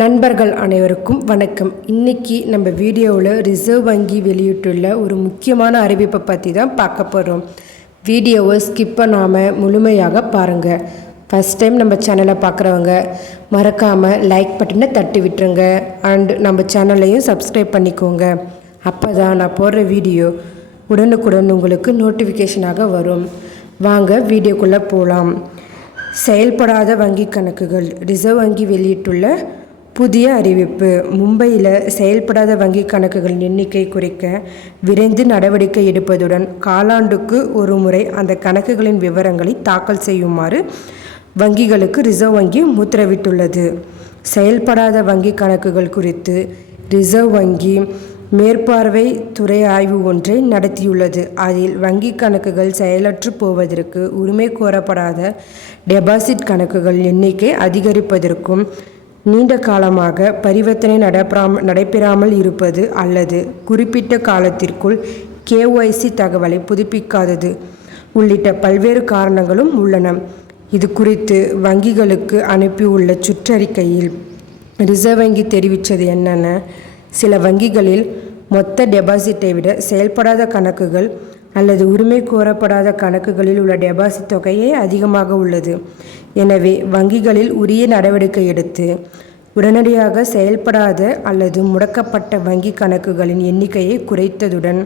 நண்பர்கள் அனைவருக்கும் வணக்கம். இன்றைக்கி நம்ம வீடியோவில் ரிசர்வ் வங்கி வெளியிட்டுள்ள ஒரு முக்கியமான அறிவிப்பை பற்றி தான் பார்க்க போகிறோம். வீடியோவை ஸ்கிப் பண்ணாமல் முழுமையாக பாருங்கள். ஃபஸ்ட் டைம் நம்ம சேனலை பார்க்குறவங்க மறக்காமல் லைக் பட்டனை தட்டி விட்டுருங்க. அண்ட் நம்ம சேனலையும் சப்ஸ்கிரைப் பண்ணிக்கோங்க. அப்போ தான் நான் போடுற வீடியோ உடனுக்குடன் உங்களுக்கு நோட்டிஃபிகேஷனாக வரும். வாங்க வீடியோக்குள்ளே போகலாம். செயல்படாத வங்கி கணக்குகள். ரிசர்வ் வங்கி வெளியிட்டுள்ள புதிய அறிவிப்பு. மும்பையில் செயல்படாத வங்கி கணக்குகளின் எண்ணிக்கை குறைக்க விரைந்து நடவடிக்கை எடுப்பதுடன் காலாண்டுக்கு ஒரு முறை அந்த கணக்குகளின் விவரங்களை தாக்கல் செய்யுமாறு வங்கிகளுக்கு ரிசர்வ் வங்கி உத்தரவிட்டுள்ளது. செயல்படாத வங்கி கணக்குகள் குறித்து ரிசர்வ் வங்கி மேற்பார்வை துறை ஆய்வு ஒன்றை நடத்தியுள்ளது. அதில் வங்கி கணக்குகள் செயலற்று போவதற்கு உரிமை கோரப்படாத டெபாசிட் கணக்குகள் எண்ணிக்கை அதிகரிப்பதற்கும் நீண்ட காலமாக பரிவர்த்தனை நடைபெறாமல் இருப்பது அல்லது குறிப்பிட்ட காலத்திற்குள் KYC தகவலை புதுப்பிக்காதது உள்ளிட்ட பல்வேறு காரணங்களும் உள்ளன. இது குறித்து வங்கிகளுக்கு அனுப்பியுள்ள சுற்றறிக்கையில் ரிசர்வ் வங்கி தெரிவித்தது என்னென்ன, சில வங்கிகளில் மொத்த டெபாசிட்டை விட செயல்படாத கணக்குகள் அல்லது உரிமை கோரப்படாத கணக்குகளில் உள்ள டெபாசிட் தொகையே அதிகமாக உள்ளது. எனவே வங்கிகளில் உரிய நடவடிக்கை எடுத்து உடனடியாக செயல்படாத அல்லது முடக்கப்பட்ட வங்கி கணக்குகளின் எண்ணிக்கையை குறைத்ததுடன்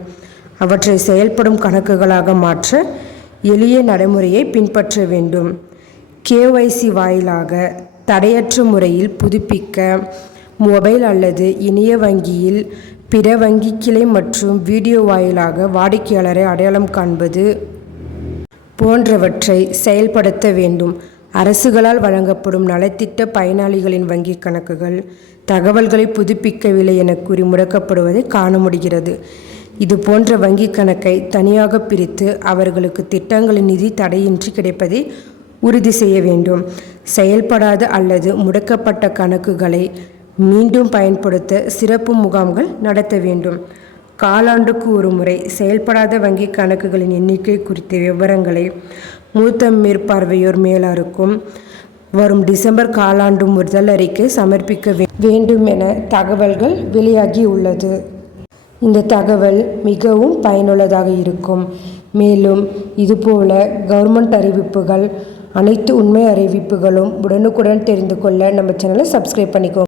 அவற்றை செயல்படும் கணக்குகளாக மாற்ற எளிய நடைமுறையை பின்பற்ற வேண்டும். KYC வாயிலாக தடையற்ற முறையில் புதுப்பிக்க மொபைல் அல்லது இணைய வங்கியில் பிற வங்கி கிளை மற்றும் வீடியோ வாயிலாக வாடிக்கையாளரை அடையாளம் காண்பது போன்றவற்றை செயல்படுத்த வேண்டும். அரசுகளால் வழங்கப்படும் நலத்திட்ட பயனாளிகளின் வங்கி கணக்குகள் தகவல்களை புதுப்பிக்கவில்லை என கூறி முடக்கப்படுவதை காண முடிகிறது. இது போன்ற வங்கி கணக்கை தனியாக பிரித்து அவர்களுக்கு திட்டங்களின் நிதி தடையின்றி கிடைப்பதை உறுதி செய்ய வேண்டும். செயல்படாத அல்லது முடக்கப்பட்ட கணக்குகளை மீண்டும் பயன்படுத்த சிறப்பு முகாம்கள் நடத்த வேண்டும். காலாண்டுக்கு ஒரு முறை செயல்படாத வங்கி கணக்குகளின் எண்ணிக்கை குறித்த விவரங்களை மூத்த மேற்பார்வையோர் மேலாருக்கும் வரும் டிசம்பர் காலாண்டு முதல் அறிக்கை சமர்ப்பிக்க வேண்டும் என தகவல்கள் வெளியாகி உள்ளது. இந்த தகவல் மிகவும் பயனுள்ளதாக இருக்கும். மேலும் இதுபோல கவர்மெண்ட் அறிவிப்புகள், அனைத்து உண்மை அறிவிப்புகளும் உடனுக்குடன் தெரிந்து கொள்ள நம்ம சேனலை சப்ஸ்கிரைப் பண்ணிக்கோங்க.